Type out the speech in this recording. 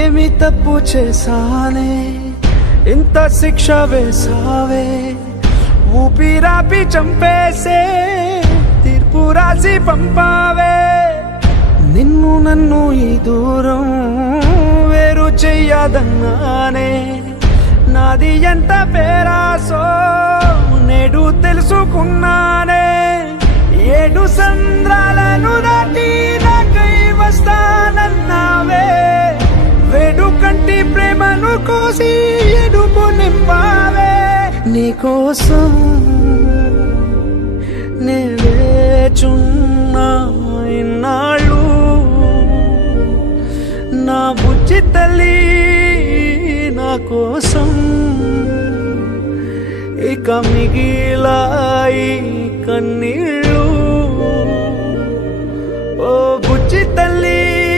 ఏమి తప్పు చేశానే ఇంత శిక్ష వేసావే ఊపిరాపి చంపేసే తీర్పు రాసి పంపావే నిన్ను నన్ను ఈ దూరం వేరు చెయ్యదన్నానే నాది ఎంత పేరాసో నేడు తెలుసుకున్నానే 7 సంద్రాలను దాటి నాకై వస్తానన్నావే వేడు కంటి ప్రేమను కోసి ఎడుపు నింపావే నీకోసం నే వేచున్నా ఇన్నాళ్ళు నా బుజ్జి తల్లి నా కోసం ఇక మిగిలాయి కన్నీళ్ళు ఓ